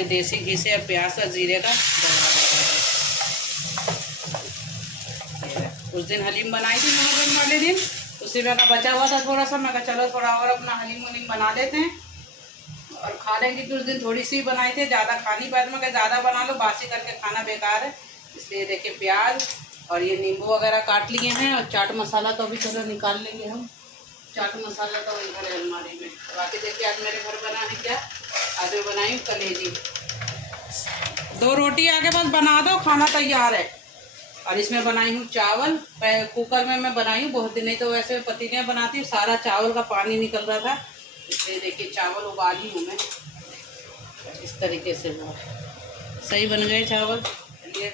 ये देसी घी से अब प्याज और जीरे का बघार लगा है। उस दिन हलीम बनाई थी मुहर्रम वाले दिन, उसी में का बचा हुआ था थोड़ा सा, मैं कहा चलो थोड़ा और अपना हलीम वलीम बना लेते हैं और खा लेंगे। कि उस दिन थोड़ी सी बनाई थी, ज़्यादा खा नहीं पाए, मैं ज़्यादा बना लो, बासी करके खाना बेकार है। इसलिए देखिए प्याज और ये नींबू वगैरह काट लिए हैं, और चाट मसाला तो अभी चलो निकाल लेंगे हम। चाट मसाला तो इधर है अलमारी में। बाकी देखिए आज मेरे घर बना है क्या, आज मैं बनाई कलेजी, 2 रोटी आगे बस बना दो, खाना तैयार है। और इसमें बनाई हूँ चावल, कुकर में मैं बनाई हूँ बहुत दिन, नहीं तो वैसे पतीलियाँ बनाती हूँ, सारा चावल का पानी निकल रहा था, इसलिए देखिए चावल उबाली हूँ मैं इस तरीके से। बहुत सही बन गए चावल। चलिए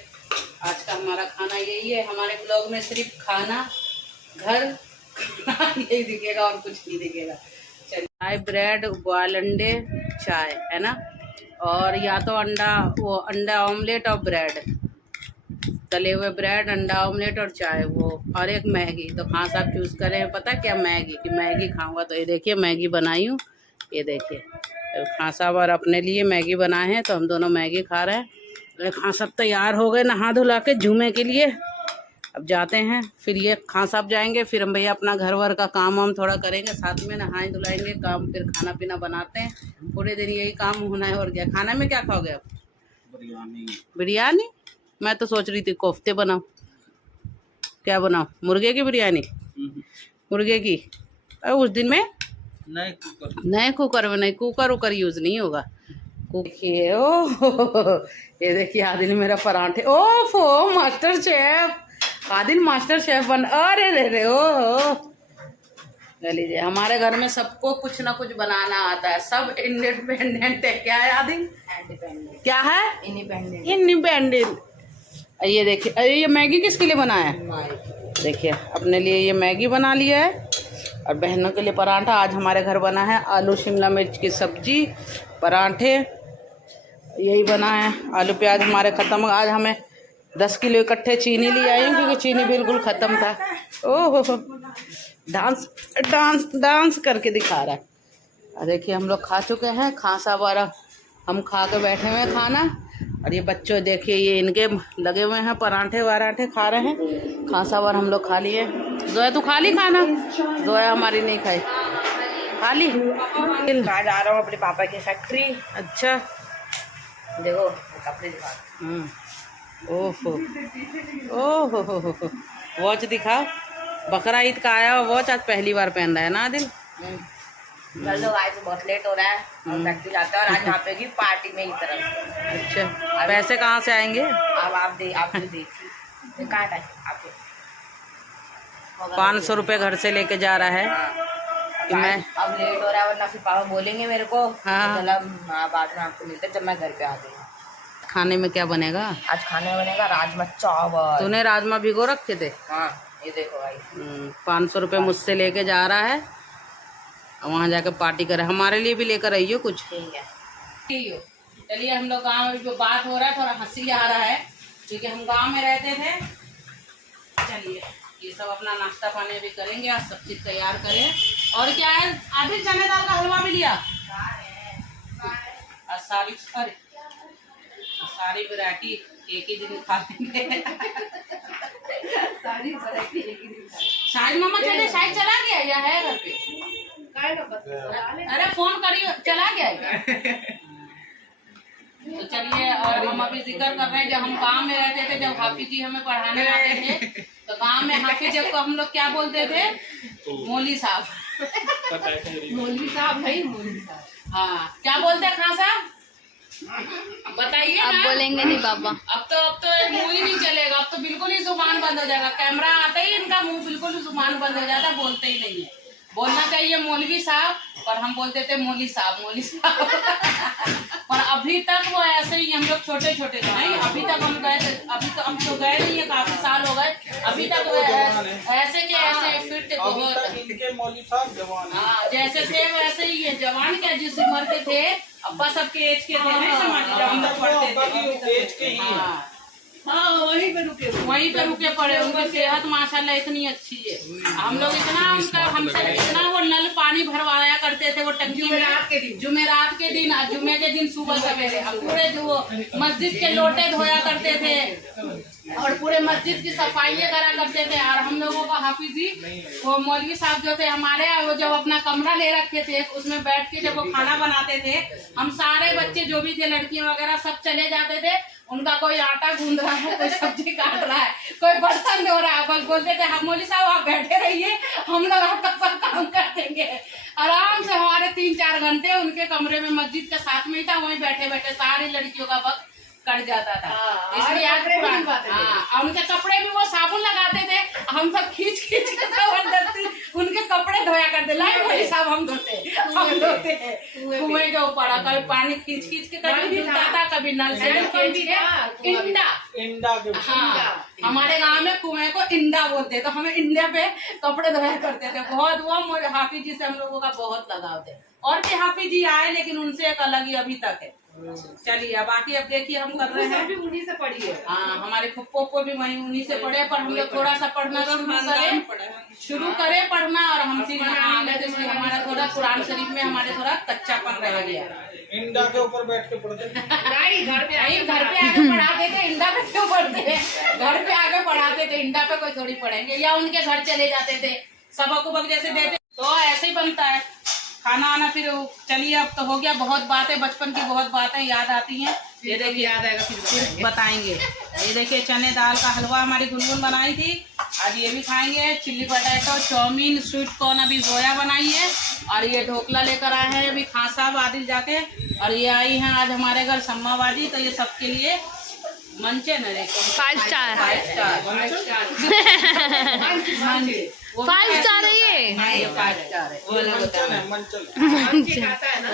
आज का हमारा खाना यही है। हमारे ब्लॉग में सिर्फ खाना, घर यही दिखेगा और कुछ नहीं दिखेगा। चलिए चाय, ब्रेड, बॉयल अंडे, चाय है ना, और या तो अंडा, वो अंडा ऑमलेट और ब्रेड, तले हुए ब्रेड, अंडा ऑमलेट और चाय, वो और एक मैगी। तो खास आप चूज़ करें, पता क्या, मैगी की मैगी खाऊंगा। तो ये देखिए मैगी बनाई हूँ, ये देखिए खां साहब और अपने लिए मैगी बनाए हैं, तो हम दोनों मैगी खा रहे हैं। खां साहब तैयार हो गए नहा धुला के जुमे के लिए, अब जाते हैं। फिर ये खां साहब जाएंगे, फिर हम भैया अपना घर वर का काम वाम थोड़ा करेंगे, साथ में नहाए धुलाएंगे, काम फिर खाना पीना बनाते हैं। पूरे दिन यही काम होना है। और क्या खाना में क्या खाओगे आप? बिरयानी। मैं तो सोच रही थी कोफ्ते बनाऊं। क्या बनाऊं? मुर्गे की बिरयानी? मुर्गे की। और उस दिन में नए कुकर में, नहीं कुकर उकर यूज़ नहीं होगा। देखिए ओ ये देखिए आदिल मेरा पराठे, ओफो master chef, Adil master chef बन, अरे रे रे ओ लीजिए। हमारे घर में सबको कुछ ना कुछ बनाना आता है, सब इंडिपेंडेंट है। क्या है आदिल? क्या है? इंडिपेंडेंट। ये देखिए, अरे ये मैगी किसके लिए बनाया है? देखिए अपने लिए ये मैगी बना लिया है, और बहनों के लिए पराठा। आज हमारे घर बना है आलू शिमला मिर्च की सब्जी, पराठे, यही बना है। आलू प्याज हमारे ख़त्म, आज हमें 10 किलो इकट्ठे चीनी ले आई हूँ, क्योंकि चीनी बिल्कुल ख़त्म था। ओहो डांस डांस डांस करके दिखा रहा है। देखिए हम लोग खा चुके हैं, खांसा वाला हम खा के बैठे हुए हैं खाना। और ये बच्चों देखिए, ये इनके लगे हुए हैं पराठे वराठे खा रहे हैं। खांसा वाला हम लोग खा लिए। जोया तू खा ली खाना? जोया हमारी नहीं खाई, खा ली। मैं जा रहा हूँ अपने पापा की फैक्ट्री। अच्छा देखो कपड़े दिखा। ओहो ओहो वॉच दिखाओ। बकरा ईद का आया वॉच आज पहली बार पहन रहा है ना आदिल? कल तो गाइस बहुत लेट हो रहा है, हम फैक्ट्री जाते हैं, और आज यहाँ पे की पार्टी में ही तरफ से। अच्छा पैसे कहाँ से आएंगे? अब आप देखिए कहाँ है आपके 500 रुपये घर से लेके जा रहा है। कि मैं अब लेट हो रहा है, वरना फिर पापा बोलेंगे मेरे को। हाँ। चलो बाद में आपको मिलते जब मैं घर पे आ गई। खाने में क्या बनेगा आज खाने में बनेगा राजमा चावल। तूने राजमा भिगो रखे थे? हाँ ये देखो भाई। 500 रुपये मुझसे लेके जा रहा है, वहाँ जाकर पार्टी करे। हमारे लिए भी लेकर आइयो कुछ। ठीक है। चलिए हम लोग गाँव में जो बात हो रहा है, थोड़ा हंसी आ रहा है, क्योंकि हम गांव में रहते थे। चलिए ये सब अपना नाश्ता पानी भी करेंगे, आज सब चीज़ तैयार करें। और क्या है आधे चने दाल का हलवा भी लिया, सारी वैरायटी एक ही दिन खा लेंगे। सारी वैरायटी एक ही दिन। शायद मामा चले, शायद चला गया या है घर पे? अरे फोन करियो, चला गया है। तो चलिए, और हम अभी जिक्र कर रहे हैं जब हम गांव में रहते थे, जब हाफिज जी हमें पढ़ाने आते थे, तो गांव में हाफिज जी को हम लोग क्या बोलते थे? मौली साहब। मौलवी साहब भाई, मौलवी साहब। हाँ क्या बोलते हैं खान साहब, बताइए ना। बोलेंगे नहीं बाबा। अब तो मुंह ही नहीं चलेगा, अब तो बिल्कुल ही जुबान बंद हो जाएगा। कैमरा आते ही इनका मुंह बिल्कुल ही जुबान बंद हो जाता है, बोलते ही नहीं है। बोलना चाहिए मौलवी साहब, पर हम बोलते थे मौली साहब, मौली साहब। पर अभी तक वो ऐसे ही, हम लोग छोटे छोटे थे नहीं, अभी तक हम गए थे, अभी तो हम तो गए नहीं है, काफी साल हो गए, अभी तक वो ऐसे के ऐसे फिट थे बहुत। हाँ जैसे थे वैसे ही है, जवान क्या जिस उम्र के थे, अब्बा सबके एज के थे, नहीं समझ, जब हम लोग पढ़ते थे। हाँ वही वहीं पे रुके पड़े। उनकी सेहत माशाल्लाह इतनी अच्छी है। हम लोग इतना उनका हमसे इतना वो नल पानी भरवाया करते थे वो टंकी में जुमेरात के दिन जुमे के दिन सुबह सवेरे पूरे जो मस्जिद के लोटे धोया करते थे और पूरे मस्जिद की सफाइयाँ करा करते थे। और हम लोगों को हाफिज जी वो मौलवी साहब जो थे हमारे, वो जब अपना कमरा ले रखे थे उसमें बैठ के जब वो खाना बनाते थे, हम सारे बच्चे जो भी थे लड़कियां वगैरह सब चले जाते थे। उनका कोई आटा गूंद रहा है, कोई सब्जी काट रहा है, कोई बर्तन धो रहा है, बस बोलते थे हम मौलवी साहब आप बैठे रहिए, हम लोग आपका सब काम कर देंगे। आराम से हमारे 3-4 घंटे उनके कमरे में मस्जिद के साथ में ही था, वहीं बैठे बैठे सारी लड़कियों का वक्त कट जाता था। इसलिए आज उनके कपड़े भी वो साबुन लगाते थे, हम सब खींच खींच के जबरदस्ती उनके कपड़े धोया करते। लाए वही साहब हम धोते कुएं के ऊपर, कभी पानी खींच खींच के कभी मिलता था, कभी नल से इंडा। हाँ, हमारे गांव में कुएं को इंडा बोलते, तो हमें इंडा पे कपड़े धोया करते थे। बहुत वो हाफिज जी से हम लोगों का बहुत लगाव थे। और भी हाफिज जी आए लेकिन उनसे एक अलग ही अभी तक है। चलिए अब बाकी अब देखिए हम कर रहे हैं उन्हीं से पढ़ी है। हाँ, हमारे फुप्पो को भी वहीं उन्हीं से पढ़े, पर हम लोग थोड़ा सा पढ़ना शुरू करें पढ़ना, और हमसे हमारा थोड़ा कुरान शरीफ में हमारे थोड़ा कच्चापन रह गया। इंडा के ऊपर बैठ के पढ़ते नहीं, घर पे आगे पढ़ाते थे। इंडा पे क्यों पढ़ते थे? घर पे आगे पढ़ाते थे, इंडा पे कोई थोड़ी पढ़ेंगे। या उनके घर चले जाते थे, सबक उबक जैसे देते, तो ऐसे ही बनता है खाना आना। फिर चलिए अब तो हो गया, बहुत बातें बचपन की बहुत बातें याद आती हैं। ये देखिए याद आएगा फिर बताएंगे। ये देखिए चने दाल का हलवा हमारी गुनगुन बनाई थी, आज ये भी खाएंगे। Chilli potato, chow mein, sweet corn अभी जोया बनाई है, और ये ढोकला लेकर आए हैं अभी खां साहब आदिल जाके। और ये आई हैं आज हमारे घर सम्मा बाजी, तो ये सबके लिए मंचन है। देखो 5 स्टार 5 स्टार 5 स्टार है ये 5 स्टार है। मंचल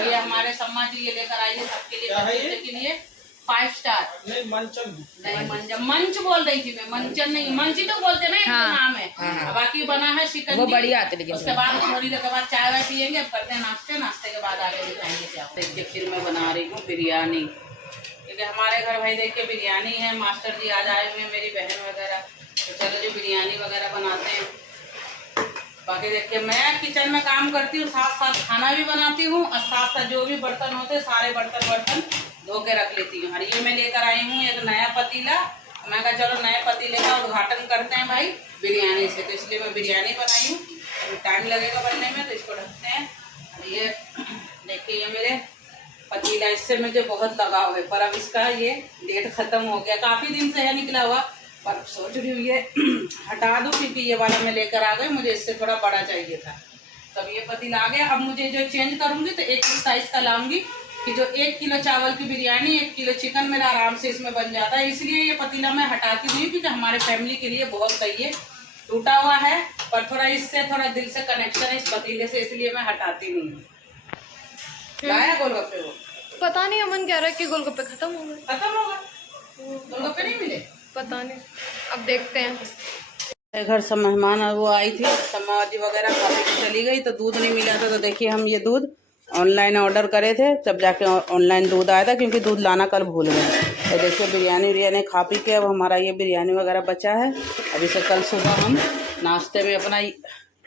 ये हमारे सम्मा जी ये लेकर आई है सबके लिए, बच्चे के लिए 5 स्टार। नहीं मंचल नहीं, मंच बोल रही थी मैं, मंचन नहीं, मंच ही तो बोलते ना, हाँ। नाम है। बाकी बना है शिकंजी, वो बढ़िया आते लेकिन उसके बाद थोड़ी देर के बाद चाय वाय पियेंगे, अब करते हैं नाश्ते के बाद आगे दिखाएंगे क्या। देखिए फिर मैं बना रही हूँ बिरयानी, क्योंकि हमारे घर भाई देखिए बिरयानी है। मास्टर जी आज आए हुए हैं, मेरी बहन वगैरह, तो चलो जो बिरयानी वगैरह बनाते हैं। बाकी देखिए मैं किचन में काम करती हूँ, साथ साथ खाना भी बनाती हूँ, और साथ साथ जो भी बर्तन होते हैं सारे बर्तन धो के रख लेती हूँ। और ये मैं लेकर आई हूँ एक नया पतीला, मैं कहा चलो नए पतीले का उद्घाटन करते हैं भाई बिरयानी से, तो इसलिए मैं बिरयानी बनाई हूँ। अभी टाइम लगेगा बनने में, तो इसको ढकते हैं। ये देखिए ये मेरे पतीला, इससे मुझे बहुत लगाव है, पर अब इसका ये डेट खत्म हो गया, काफ़ी दिन से है निकला हुआ, पर सोच रही हूँ ये हटा दूँ, क्योंकि ये वाला मैं लेकर आ गई, मुझे इससे थोड़ा बड़ा चाहिए था। तब ये पतीला आ गया। अब मुझे जो चेंज करूँगी तो एक साइज़ का लाऊंगी, कि जो 1 किलो चावल की बिरयानी 1 किलो चिकन मेरा आराम से इसमें बन जाता है। इसलिए ये पतीला मैं हटाती नहीं, क्योंकि हमारे फैमिली के लिए बहुत सही है। टूटा हुआ है, पर थोड़ा इससे थोड़ा दिल से कनेक्शन है इस पतीले से, इसलिए मैं हटाती नहीं हूँ। लाया गोलगप्पे वो? पता नहीं, अमन कह रहा है कि गोलगप्पे खत्म हो गए। खत्म होगा, गोलगप्पे नहीं मिले, पता नहीं, अब देखते हैं। घर से मेहमान वो आई थी, समाजी वगैरह काफी चली गई, तो दूध नहीं मिला था। तो देखिए हम ये दूध ऑनलाइन ऑर्डर करे थे, तब जाके ऑनलाइन दूध आया था, क्योंकि दूध लाना कल भूल गए। तो देखिए बिरयानी खा पी के अब हमारा ये बिरयानी वगैरह बचा है। अब इसे कल सुबह हम नाश्ते में अपना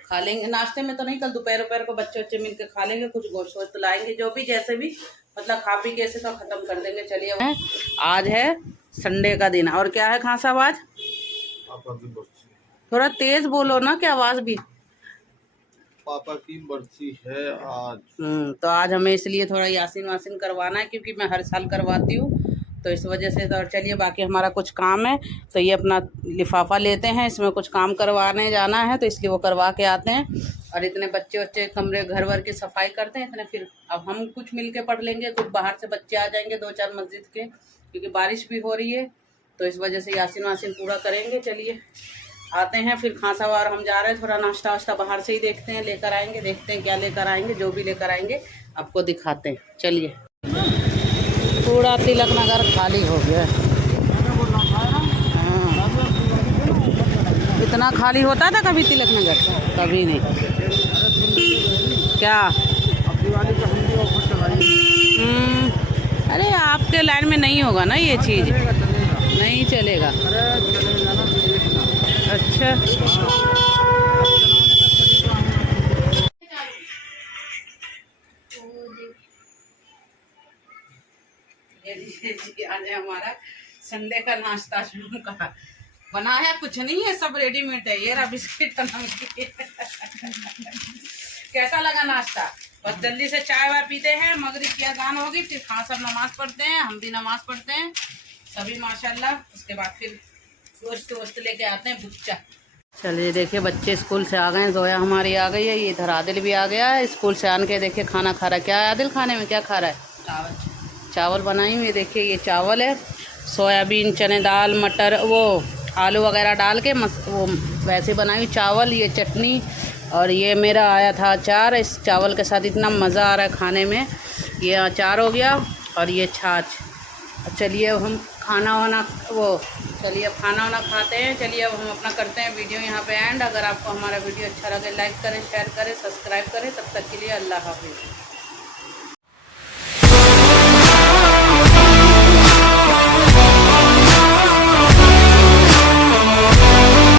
खा लेंगे, नाश्ते में तो नहीं, कल दोपहर को बच्चे मिल के खा लेंगे, कुछ गोश्त वोश्त लाएंगे, जो भी जैसे भी मतलब खा पी के ऐसे तो ख़त्म कर देंगे। चलिए आज है संडे का दिन, और क्या है खां साहब आज? थोड़ा तेज बोलो ना, क्या आवाज़ भी। पापा की बर्सी है आज। तो आज हमें इसलिए थोड़ा यासीन वासीन करवाना है, क्योंकि मैं हर साल करवाती हूँ, तो इस वजह से। तो चलिए बाकी हमारा कुछ काम है, तो ये अपना लिफाफा लेते हैं, इसमें कुछ काम करवाने जाना है, तो इसलिए वो करवा के आते हैं। और इतने बच्चे कमरे घर वर की सफाई करते हैं इतने, फिर अब हम कुछ मिल के पढ़ लेंगे, कुछ बाहर से बच्चे आ जाएंगे 2-4 मस्जिद के, क्योंकि बारिश भी हो रही है, तो इस वजह से यासीन वासीन पूरा करेंगे। चलिए आते हैं फिर खांसा वार हम जा रहे हैं, थोड़ा नाश्ता वाश्ता बाहर से ही देखते हैं, लेकर आएंगे, देखते हैं क्या लेकर आएंगे, जो भी लेकर आएंगे आपको दिखाते हैं। चलिए पूरा तिलक नगर खाली हो गया है। इतना खाली होता था कभी तिलक नगर? कभी नहीं। क्या अब दिवाली का हम भी ऑफर चलाएंगे। अरे आपके लाइन में नहीं होगा ना ये चीज़, नहीं चलेगा। अरे चलेगा ना, देखना। अच्छा ये आज हमारा संडे का नाश्ता शुरू का बनाया कुछ नहीं है, सब रेडीमेड है। ये रहा बिस्किट नमकीन। कैसा लगा नाश्ता? बस जल्दी से चाय वाय पीते हैं, मगरिब की अजान होगी, फिर खां सब नमाज पढ़ते हैं, हम भी नमाज पढ़ते हैं सभी माशाल्लाह। उसके बाद फिर दोस्त वोस्त लेके आते हैं बुच्चा। चलिए देखिए बच्चे स्कूल से आ गए हैं, जोया हमारी आ गई है, ये इधर आदिल भी आ गया है स्कूल से। आन के देखिए खाना खा रहा है। क्या है आदिल खाने में, क्या खा रहा है? चावल। चावल बनाई हुई देखिए, ये चावल है, सोयाबीन, चने दाल, मटर, वो आलू वगैरह डाल के वो वैसे बनाई हुई चावल, ये चटनी, और ये मेरा आया था अचार। इस चावल के साथ इतना मज़ा आ रहा है खाने में। ये अचार हो गया और ये छाछ। चलिए अब हम खाना वाना चलिए अब खाना वाना खाते हैं। चलिए अब हम अपना करते हैं वीडियो यहाँ पे एंड। अगर आपको हमारा वीडियो अच्छा लगे लाइक करें, शेयर करें, सब्सक्राइब करें। तब तक के लिए अल्लाह हाफिज़।